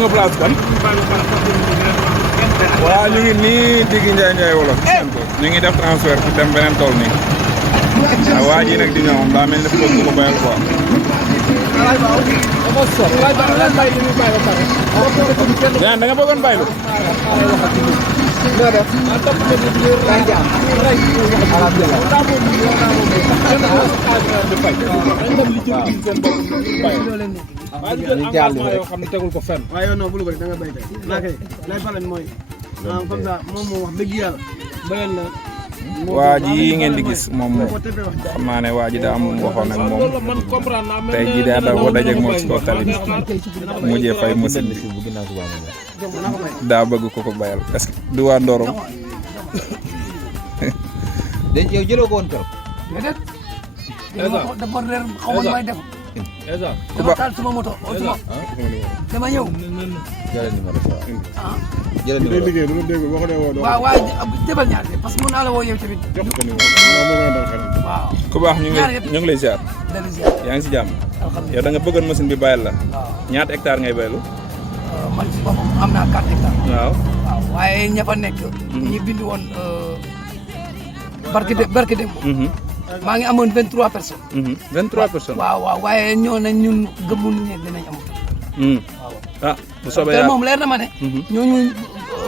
nga place kan. waaw ñu ngi nii diggi Njaay wolof. ñu ngi def transfert pour dem beneen tool nii. waaw waa ji nag di ñëw moom daa mel ni dafa bëgg ko bayal quoi. yaa da nga bëggoon baylu. yoo xam ne tegul ko fenn. waaye yow non bu lu bëri da nga béy tey. naa kay lay faral mooy. comme ça moom moo wax dëgg yàlla bayal na. waa ji ngeen di gis moom xam naa ne waa ji daa am lu mu waxoon ak moom tey jii daa daw ba dajeeg moom si kaw tali bi mujjee fay machine bi daa bëgg ko ko bayal est-ce que du waa Ndorong. dañ yow jëloo ko woon keroog. dafa reer xaw ma may def. dama taal suma moto dama ñëw. jëlee numéro jëlee numéro liggéey lu ma dégg boo ko dee woo. waaw waaye jëbal ñaar parce que mën naa la woo yow tamit. jox ko numéro waaw. ku baax ñu ngi lay ziar. yaa ngi si jàmm. yow da nga bëggoon machine bi bayal la. ñaata hectare ngay baylu. man si boppam am naa 4 hectares. waaw. waaw waaye ña fa nekk. ñi bind woon barke dem. maa ngi amoon 23 personnes. 23 personnes. waaw waaye ñoo nañ ñun gëmul ne dinañ am. ah bu soobee yàlla moom leer na ma ne. ñooñu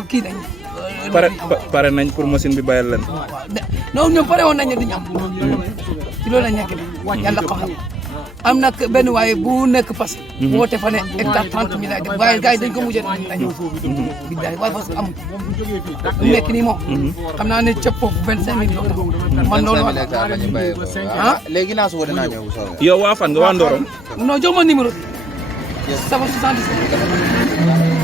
kii nañ. pare nañ pour machine bi bayal leen. non ñoom pare woon nañ ne duñu am. ci loolu la nekk de wax yàlla xam na ko. am nag benn waaye bu nekk Passy. woote fa ne hectare 30 000 lay def waaye gars yi dañ ko mujjee dañu billahi waaye parce que amul bu nekk nii moom xam naa ne cëpp foofu 25 000 la man loolu ah léegi naa suba dinaa ñëw bu soobee. yow waa fan nga waa Ndorong. non jox ma numéro bi sama 77.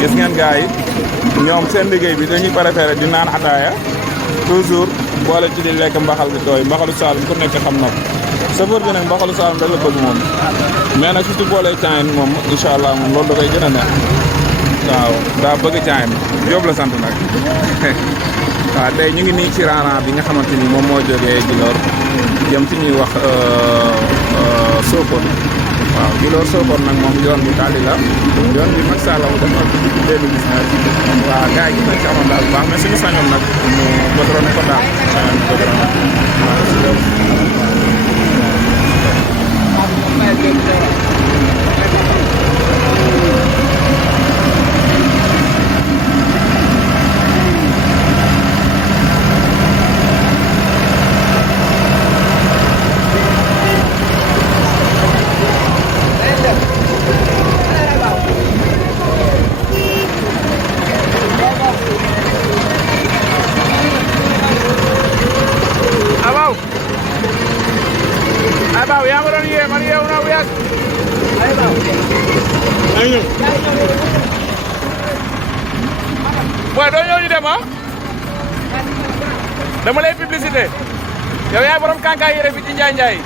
gis ngeen gars yi ñoom seen liggéey bi dañuy préféré di naan ataaya toujours boole ci di lekk mbaxal bi tooy mbaxalu Saalum ku nekk xam na ko chauffeur bi nag mbaxalu Saalum da la bëgg moom mais nag su ci boolee caayin moom incha allah moom loolu da koy gën a neex waaw daa bëgg caayin Jóob la sant nag waaw tey ñu ngi nii ci rang bi nga xamante ni moom moo jógee Djilor jëm fi ñuy wax Sokone waaw Djilor Sokone nag moom yoon bi tali la yoon bi Macky Sall mu defal 2019 waaw gars yi gis nañ ci amoon daal bu baax mais suñu sañoon nag ñu goudronné ko daal sañoon ñu goudronné Abaw yaa ma doon yee man yeewu naa bu yàgg. Boy doo ñëw ñu dem ah. dama lay publicité. yow yaay borom kànkaay yére fi ci Njaay Njaay.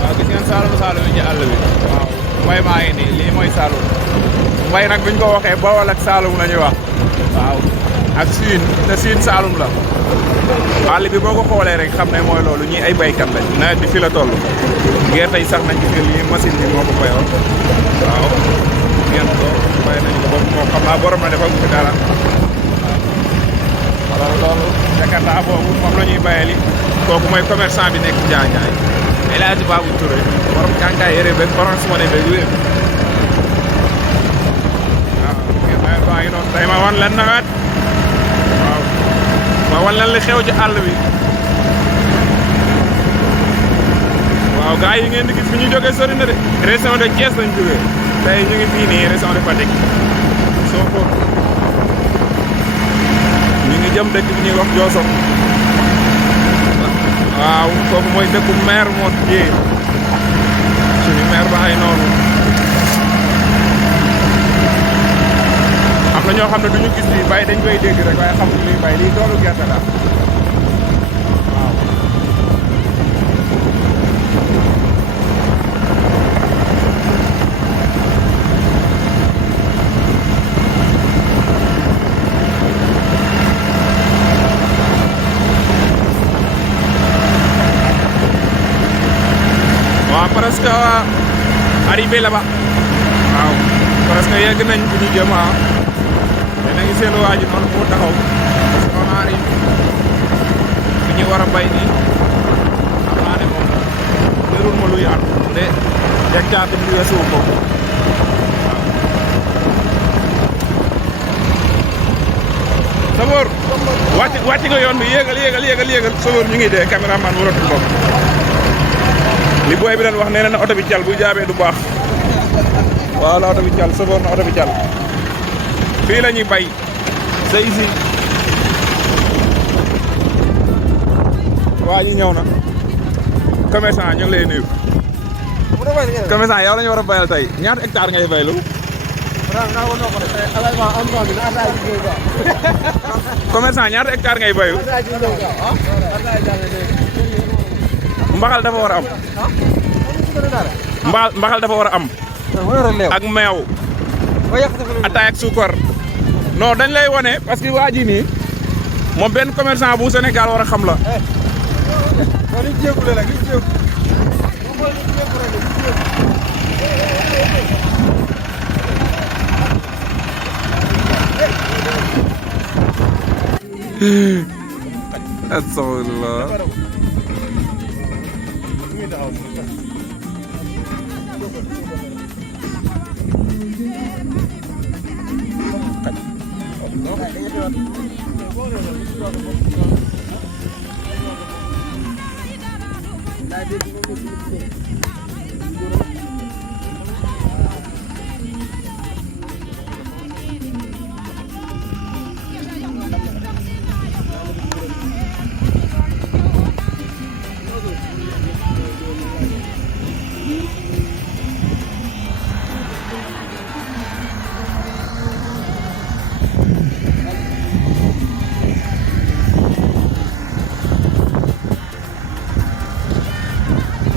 waaw gis ngeen Saalum yi ci àll bi. waaw mbay maa ngi nii lii mooy Saalum. mbay nag buñ ko waxee Bawol ak Saalum la ñuy wax. waaw ak Siin te Siin Saalum la. àll bi boo ko xoolee rek xam ne mooy loolu ñii ay baykat lañ. nawet bi fi la toll. gerte yi sax nañ ci kër yi machine bi moo ko bayoon. waaw ngeen ko bay nañ ko ba moom xam naa borom na defal ko fi dara. alors loolu Jakarta boobu moom la ñuy bayali. kooku mooy commerçant bi nekk Njaay Njaay. El Hadj Babou Touré borom kànkaay yére beeg borom su ma nee beeg wér. waaw ngeen tey ma wan leen nawet waaw ma wan leen li xew ci àll bi waaw gars yi ngeen di gis fi ñu jógee sori na de région de Thiès lañ jógee tey ñu ngi fii nii région de Fatick Sokone ñu ngi jëm dëkk bi ñuy wax Diossokh waaw kooku mooy dëkku maire moo jee suñu maire ba ay noonu am na ñoo xam ne duñu gis lii bay dañ koy dégg rek waaye xamuñu luy bay lii toolu gerte la waaw presque arrivé là-bas waaw presque yegg nañ fi ñu jëm yéen a ngi seen waa ji noonu moo taxaw parce que on arrive fi ñu war a bay nii xam naa ne moom jërul ma lu yaatu de hectare bi weesu ko Sabor wàcc nga yoon bi yéegal Sabor ñu ngi dee caméraman waratul bopp li booy bi doon wax nee na oto bi cal bu jaabee du baax waaw la oto bi cal Sabor na oto bi cal fii la ñuy bay c'est ici waa ji ñëw na commerçant ñu ngi lay nuyu commerçant yow la ñu war a bayal tey ñaata hectare ngay baylu commerçant ñaata hectare ngay bayu mbaxal dafa war a am mbaxal dafa war a am ak meew ataay ak suukar non dañ lay wone parce que waa ji nii moom benn commerçant bu Sénégal war a xam la Astagfirullah.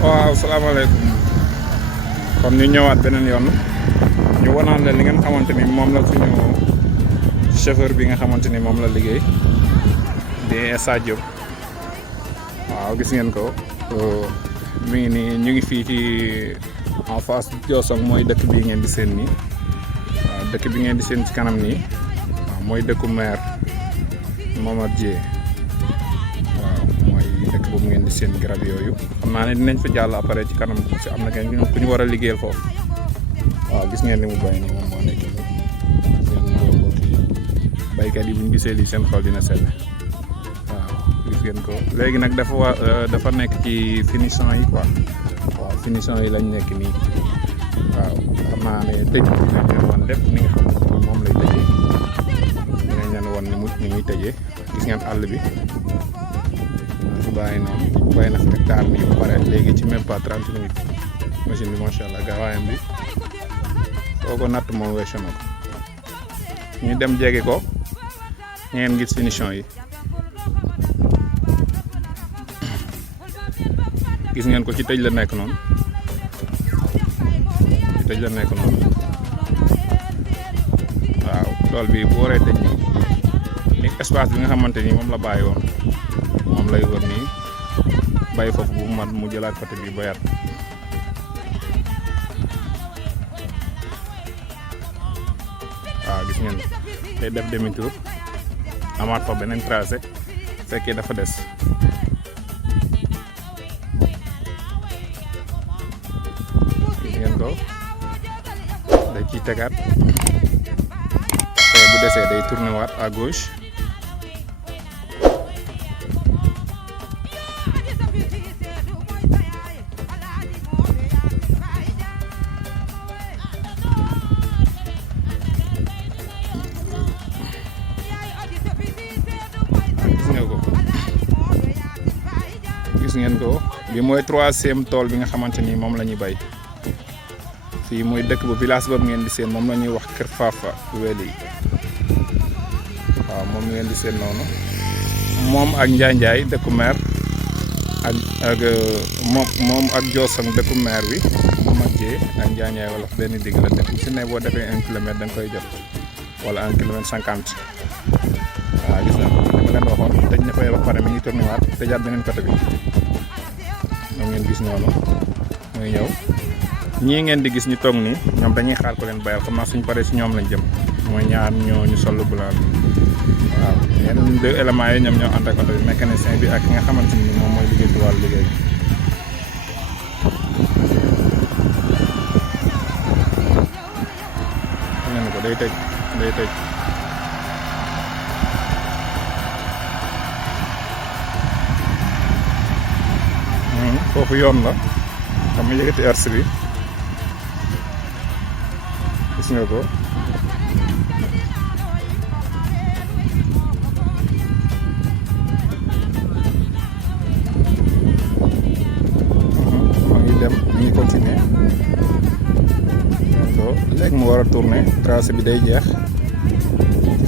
waaw salaamaaleykum kon ñu ñëwaat beneen yoon ñu wanaan leen li ngeen xamante ni moom la suñu chauffeur bi nga xamante ni moom la liggéey di Essa Diop waaw gis ngeen ko mi ngi nii ñu ngi fii ci en face Diossong mooy dëkk bi ngeen di seen nii waaw dëkk bi ngeen di seen ci kanam nii waaw mooy dëkku maire Momar Dieng dëkk boobu ngeen di seen garab yooyu xam naa ne dinañ fa jàll après ci kanam si am na kenn ku ñu war a liggéeyal foofu waaw gis ngeen li mu bay nii moom moo nekk seen mbokki baykat yi bu ñu gisee lii seen xol dina sell waaw gis ngeen ko léegi nag dafa nekk ci finition yi quoi waaw finition yi lañ nekk nii waaw xam naa ne tëj bi dinañ leen wan lépp ni nga xam ne moom lay tëjee dinañ leen wan ni muy tëjee gis ngeen àll bi bàyyi noonu bay na fi hectare nii ba pare léegi ci même pas 30 minutes machine bi macha allah gaawaayam bi soo ko natt moom weesu na ko ñu dem jege ko ngeen gis finition yi gis ngeen ko ci tëj la nekk noonu ci tëj la nekk noonu waaw tool bi bu waree tëj nii ni espace bi nga xamante ni moom la bàyyi woon moom lay wër nii bàyyi foofu bu mat mu jëlaat côté bi bayaat waaw gis ngeen day def demi tour amaat fa beneen tracé fekkee dafa des gis ngeen ko day ciy tegaat te bu desee day tourné waat à gauche gis ngeen ko bi mooy 3e tool bi nga xamante ni moom la ñuy bay fii mooy dëkk bu village boobu ngeen di seen moom la ñuy wax Kër Fafa Weli waaw moom ngeen di seen noonu moom ak Njaay dëkku maire ak moom ak Diossong dëkku maire bi moom ak Dieng ak Njaay wala benn digg la dëkk si ne boo defee 1 kilomètre da nga koy jot wala 1 kilomètre 50 waaw gis nga li ma leen waxoon tëj na fay ba pare mi ngi tourné waat tëjaat beneen côté bi moom ngeen gis noonu muy ñëw ñii ngeen di gis ñu toog nii ñoom dañuy xaar ko leen bayal xam naa suñ paree si ñoom lañ jëm mooy ñaar ñoo ñu sol blanc waaw yeneen 2 éléments yi ñoom ñoo ànd ak oto bi mécanicien bi ak ki nga xamante ni moom mooy liggéey ci wàllu liggéey ngeen ko day tëj foofu yoon la xam nga yëkkati ers bi gis nga ko maa ngi dem ñu ngi continuer donc léegi mu war a tourner tracé bi day jeex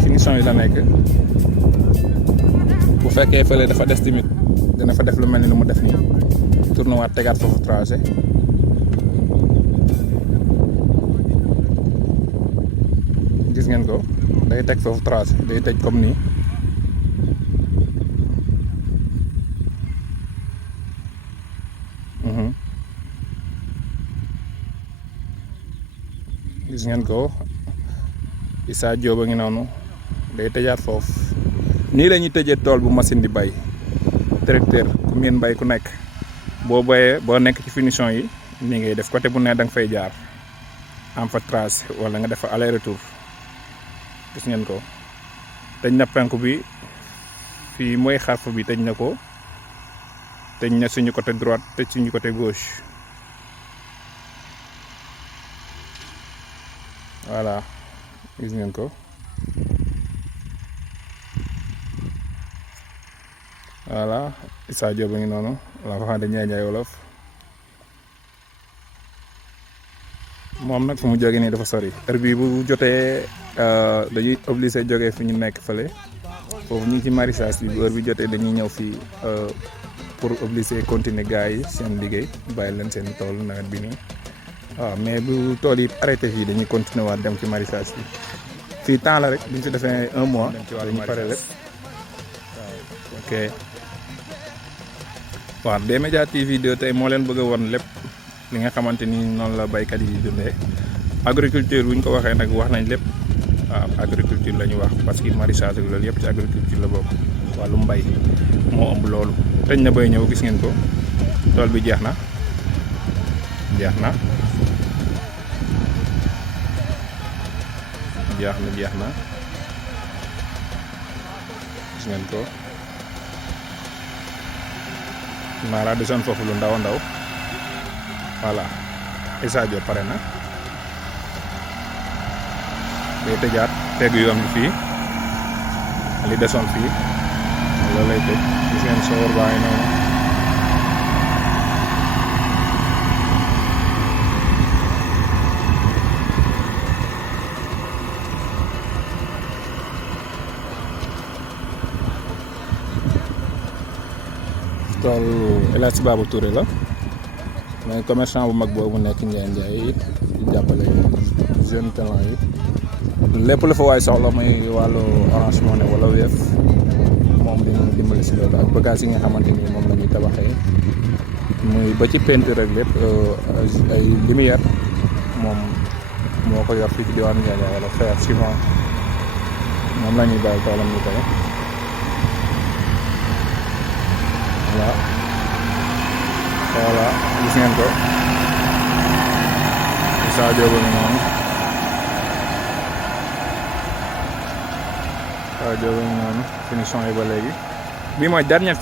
finition yi la nekk bu fekkee fële dafa des tamit dina fa def lu mel ni lu mu def nii tourné waat tegaat foofu tracé gis ngeen ko day teg foofu tracé day tëj comme nii gis ngeen ko Issa Diop a ngi noonu day tëjaat foofu nii la ñuy tëjee tool bu machine di bay tracteur ku miin bay ku nekk boo bayee boo nekk ci finition yi nii ngay def côté bu ne da nga fay jaar am fa trace wala nga def fa aller retour gis ngeen ko tëj na penku bi fii mooy xarfa bi tëj na ko tëj na suñu côté droite tëj suñu côté gauche voilà gis ngeen ko voilà Issa Diop a ngi noonu la ko xam ne ñaay wolof moom nag fu mu jógee nii dafa sori heure bii bu jotee dañuy obligé jógee fi ñu nekk fële foofu ñu ngi ci maraîchage bi bu heure bi jotee dañuy ñëw fii pour obligé continuer gars yi seen liggéey bàyyi leen seen tool nawet bi nii waaw mais bu tool yi arrêté fii dañuy continuer waat dem ci maraîchage bi fii temps la rek bu ñu fi defee 1 mois dañu pare lépp ok waaw D-Media TV 2 tey moo leen bëgg a won lépp li nga xamante ni noonu la baykat yi dundee agriculture bu ñu ko waxee nag wax nañ lépp waaw agriculture la ñu wax parce que maraîchage ak loolu yëpp ci agriculture la bokk wàllu mbay moo ëmb loolu tëj na bay ñëw gis ngeen ko tool bi jeex na jeex na gis ngeen ko Mara desoon foofu lu ndaw ndaw voilà Issa Diop pare na day tëjaat tegg yoon bi fii li desoon fii loolu lay tëj gis ngeen soor baa ngi noonu tool El Hadj Babou Touré la mais commerçant bu mag boobu nekk Ndiaye Ndiaye di jàppale jeune talent yi lépp la fa waay soxla muy wàllu Orange Money wala Wave moom dañu dimbali si loolu ak bagage yi nga xamante ni moom la ñuy tabaxee muy ba ci peinture ak lépp ay lumière moom moo ko yor fii ci diwaan Ndiaye Ndiaye wala fer ciment moom la ñuy bàyyi toolam ñu koy voilà gis ngeen ko Issa Diop ngi noonu Issa Diop ngi noonu finition yi ba léegi bii mooy dernière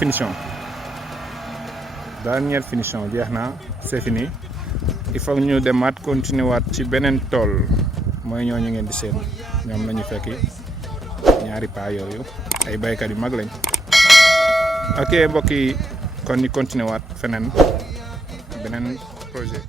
finition jeex na c'est fini il faut ñu demaat continuer waat ci beneen tool mooy ñooñu ngeen di seen ñoom la ñu fekki ñaari paa yooyu ay baykat yu mag lañ. ok mbokk yi kon ñu continuer waat feneen beneen projet.